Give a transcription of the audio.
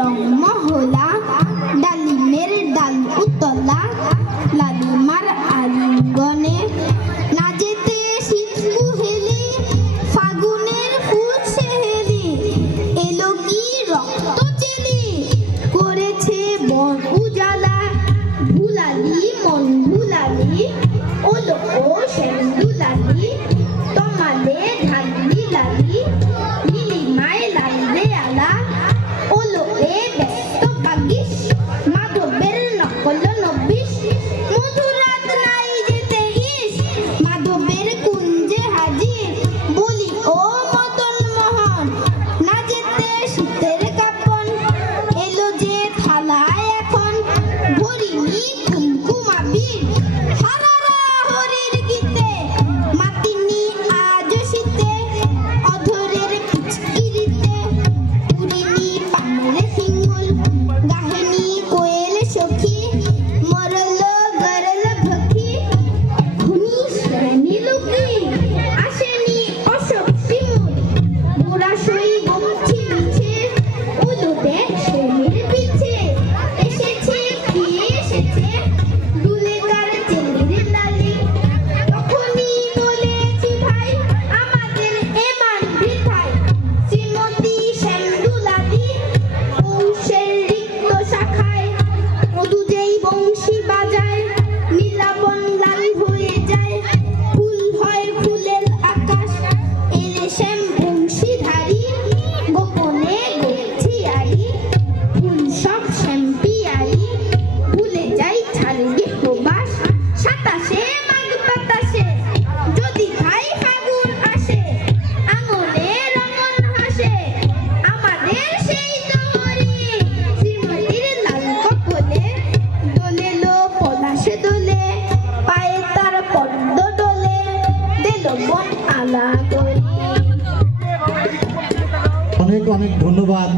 রং মহলা, ডালিমের ডাল উতলা, লালিমার আলিঙ্গনে না যেতে শীত কুহেলি, ফাগুনের ফুল সেহেলি, এলো কি রক্ত চেলি, করেছে বন উজালা, ভুলালি মন ভুলালি, ওলো ও সেন্দুলালি, তোমালে ঢালি লালি, নীলিমায় লালরে আলা, ওলো এ ব্যস্ত বাগিস, মাধবের নকল নবিস, মধুরাত নাই যেতে ইস, মাধবের কুঞ্জে হাজির, বলি ও মদন মোহন, না যেতে শীতের কাপন, এলো যে থালায় এখন, ভরিনি কুমকুমাবির, হারারা হরির গীতে, মাতিনি আজ শীতে, অধরের পিচকিরিতে, উড়িনি পানের হিঙ্গুল, গাহেনি কোয়েল সখী, মরল গরল ভখি, খুনি শ্রেণী লুকি, আসেনি অশোক শিমুল, বুড়া সই বমছি মিছে, উলু দেখ শ্রেণীর পিছে, এসেছে কি এসেছে, দুলে কার চেলির লালি, তখনই বলেছি ভাই, আমাদের এমান বৃথায়, শ্রীমতী শ্যামদুলালি, পৌষের রিক্ত শাখায়, মধু যেই বংশী বাজায়, নীলাবন লাল হয়ে যায়, ফুল হয় ফুলের আকাশ, এলে শ্যাম বংশীধারী, গোপনে গোছিয়ারি, ফুল সব শ্যাম্পিয়ারি, ভুলে যাই ছাড় গৃহবাস, সাতাশে মাঘ বাতাসে, যদি ভাই ফাগুন আসে, আঙনে রঙন হাসে, আমাদের সেই দোহরি, শ্রীমতীর লাল কপলে, দোলেলো পলাশে দোলে, পায়ে তার পদ্ম ডোলে, দিল বন আলা করি। অনেক অনেক ধন্যবাদ।